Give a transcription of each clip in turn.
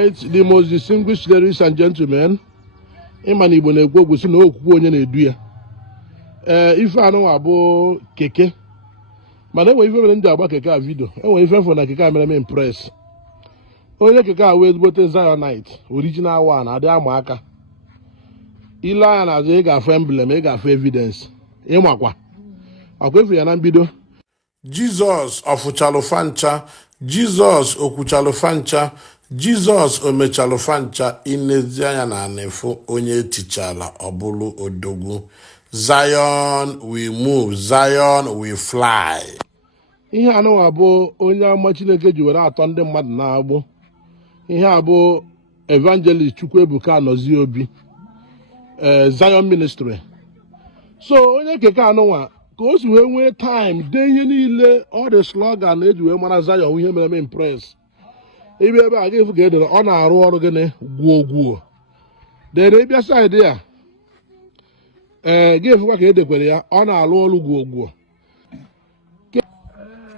right, the most distinguished ladies and gentlemen. Ịma Igbo na-ekwu okwu si na okwukwe onye na-edu ya. Ife anụ abụ keke. Mana enwe ife mere ndị agba keke a video. Enwe ife fọ na keke a mere m impress. Onye keke a wee ezigbote Zionite, original one, adị ama aka. Ile anya na azụ ị ga-afụ emblem, ị ga-afụ evidence. Ịmakwa. Akwa efu ya na mbido. Jesus ọfụchalụ fancha, Jesus okwuchalụ fancha, Jesus omechalụ fancha, inezi anya na nefu onye etichala ọbụlụ odogwu. Zion we move, Zion we fly. Ihe anụwa bụ onye ama Chineke ji were atọ ndị mmadụ na-agbụ. Ihe a bụ evangelist Chukwuebuka Anọzie Obi, Zion Ministry. So onye keke anụwa ka o si wee nwee time dee ihe niile all the slogan eji wee mara Zion ihe mere m impress. Ebe a ga-efu ka edere ọ na-arụ ọrụ gịnị gwuo dere ịbịa side ya ga-efukwa ka edekwere ya ọ na-arụ ọrụ gwuo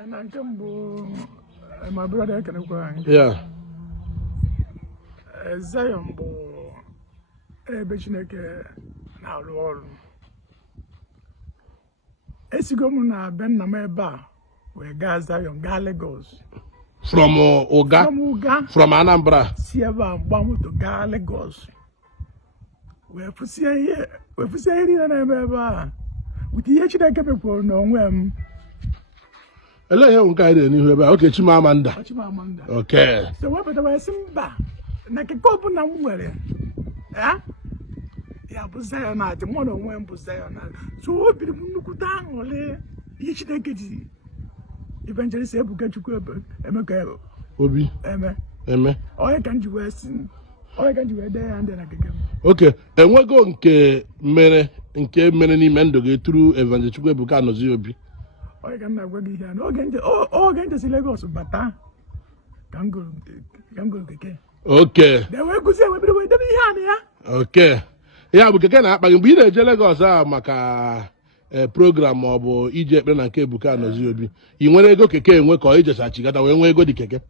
na nke mbụ my brother ekenekwa anyị. Yeah. Zion bụ ebe Chineke na-arụ ọrụ. Esigo m na be nna m ebe a wee gaa Zion gaa Lagos. From Uga? From Anambra? Si ebe a gba moto gaa Lagos. Wee fụsie ihe niile na-eme ebe a. Wute ihe Chineke mekwuru n'onwe m. Ele ihe nke anyị dị n'ihu ebe a, oke Chimamanda. Okay. So wepụta wee sị mba na keke ọbụla m nwere ya bụ Zion na-adị mụ na onwe m bụ Zion na so obiri m nnukwute aṅụrị ihe Chineke ji evangelist Ebuka Chukwuemeka Obi eme onye ka m ji wee dee ya ndị na keke m. Okay, enwego nke mere n'ime ndụ gị tụrụ evangelist Chukwuebuka Anọzie Obi. Onye ka m na-agwa gị ihe oge nje si Lagos bata ka m gụrụ keke. Okay. Wee gụzie wee bido wee debe ihe anị ya. Okay. Ya bụ keke na-akpa gị mgbe ị na-eje Lagos a maka program ma ọ bụ ije ekpere na nke Ebuka Anọzie Obi. Ị nwere ego keke enwe ka ọ ijechachigata wee nwee ego dị keke?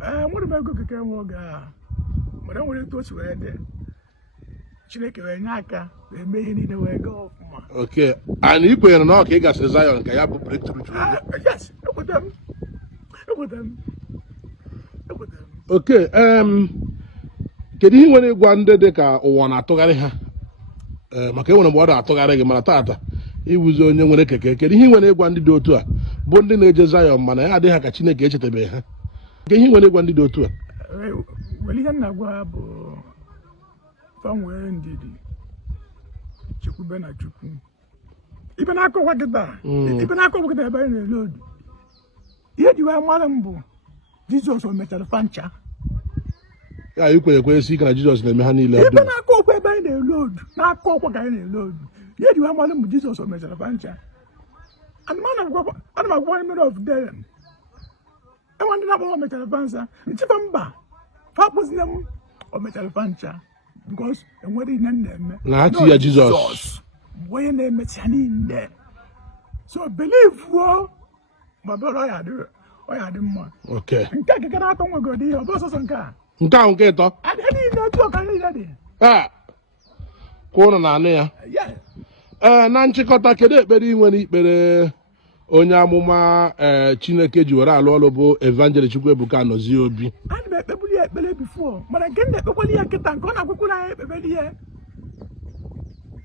Nwere m ego keke nwe oge a mana nwere etu otu wee dị Chineke wee nye aka wee mee ihe niile wee gaa ọfụma. Okay. And ị kwenyere na ọ ka ị gasịrị Zion ka ya bụ breakthrough? Yes, ekweta m. Okay. Kedu ihe nwere ịgwa ndị dị ka ụwa na-atụgharị ha maka enwere mgbe ọ na-atụgharị gị mana tata ịbụzi onye nwere keke, kedu ihe nwere ịgwa ndị dị otu a bụ ndị na-eje Zion mana ya adịghị ha ka Chineke echetabeghị ha? Nke ihe nwere ịgwa ndị dị otu a? Wele ihe na-agwa ha bụ fanwee ndidi chekwube na Chukwu. Ibe na-akọwa kịta ebe anyị na-ele odu ihe ji wee mara m bụ Jizọs o mechara fancha. Ya ikwenyesi ike na Jizọs na-eme ha niile. Ibe na-akọ ọkwa ebe anyị na-ele odu na-akọ ọkwa ka anyị na-ele odu ihe ji wee mara m bụ Jizọs o mechara fancha. Ana m agwa onye mere of them enwe ndị na-akpọ o mechara fancha nchịkwa mba fakpụzina m o mechara fancha because enwere ihe na-eme na ha chi ya Jizọs bụ onye na-emechi ha niile. So believe ma bụrụ ọ ya dị mma. Okay. Nke keke na-atọ nwegoro dị ihe ọ bụ ọsọsọ nke a. Nke ahụ nke ịtọ? Adịghị niile otu ọka niile dị. Kwa ụnụ na-anụ ya. Na nchịkọta, kedu ekpere ị nwere ikpere onye amụma Chineke ji were alụ ọrụ bụ evangelist Chukwuebuka Anọzie Obi? Ana m ekpebuli ya ekpere bifo mana nke na-ekpekwali ya nkịta nke ọ na-agwakwuru anyị ekpebeli ya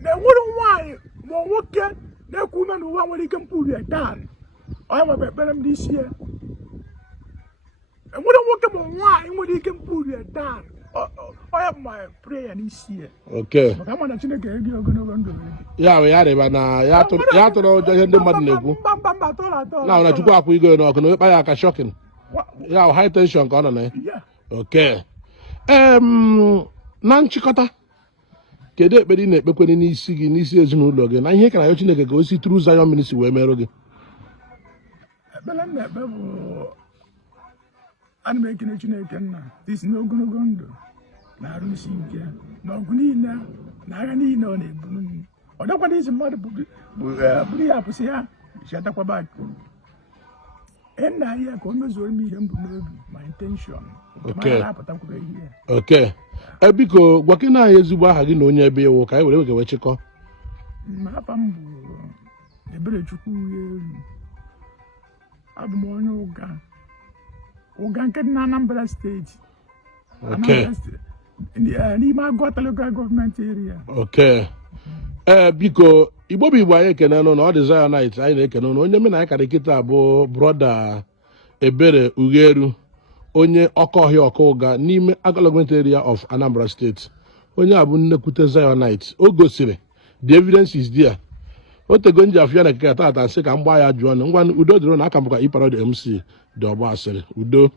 na-enwere nwaanyị ma nwoke na-ekwu ume n'ụwa nwere ike mkpụrụ ya taa onye nwebe ekpere m n'isi ya. Enwere nwoke ma nwaanyị nwere ike mkpụrụ ya taa onye bụ my prayer n'isi ya. Okay. Maka ama na Chineke egi ogologo ndụ ya bụ ya rịba na ya tụrụ ụjọ ihe ndị mmadụ na-ekwu na Chukwu akwụ igo n'ọkụ na wekpa ya aka shocking ya high tension ka ọ nọ na ya. Okay. Na nchịkọta, kedu ekpere ị na-ekpekwere n'isi gị n'isi ezinụlọ gị na ihe ka na ya Chineke ka o si tụrụ Zion Ministry wee merụ gị? Ekpere m na-ekpe bụ ana m ekene Chineke nna isi n'ogologo ndụ na-arụ isi ike na ọgụ niile na agha niile ọ na-eburu m. Ọ dakwana isi mmadụ buru ya apụsị ya chatakwaba nna ya ka o mezuoro m ihe m bụ n'obi ma intention. Okay. Okay. Biko gwa gị na anyị ezigbo aha gị na onye ebe iwu ka anyị were wee chịkọ. Apa m bụ Eberechukwu Elu. Abụ m onye ụga nke dị na Anambra steeti. Okay. N'ime Agụata local government area. Okay. Biko Igbo bụ Igbo anyị ekene nụ na ọ dị Zionite anyị na-ekene nụ onye mena anyị kara kịta bụ brọda Ebere Ugheru onye ọkọ ọhịa ọkọ ụga n'ime Agụata government area of Anambra State. Onye a bụ nnekwute Zionite. O gosiri the evidence is there. O tego nji afịa na keke tata nsị ka m gbaa ya jụọ ọnụ ngwa udo dịrị na aka m bụkwa ịpara MC dị ọgba asịrị udo.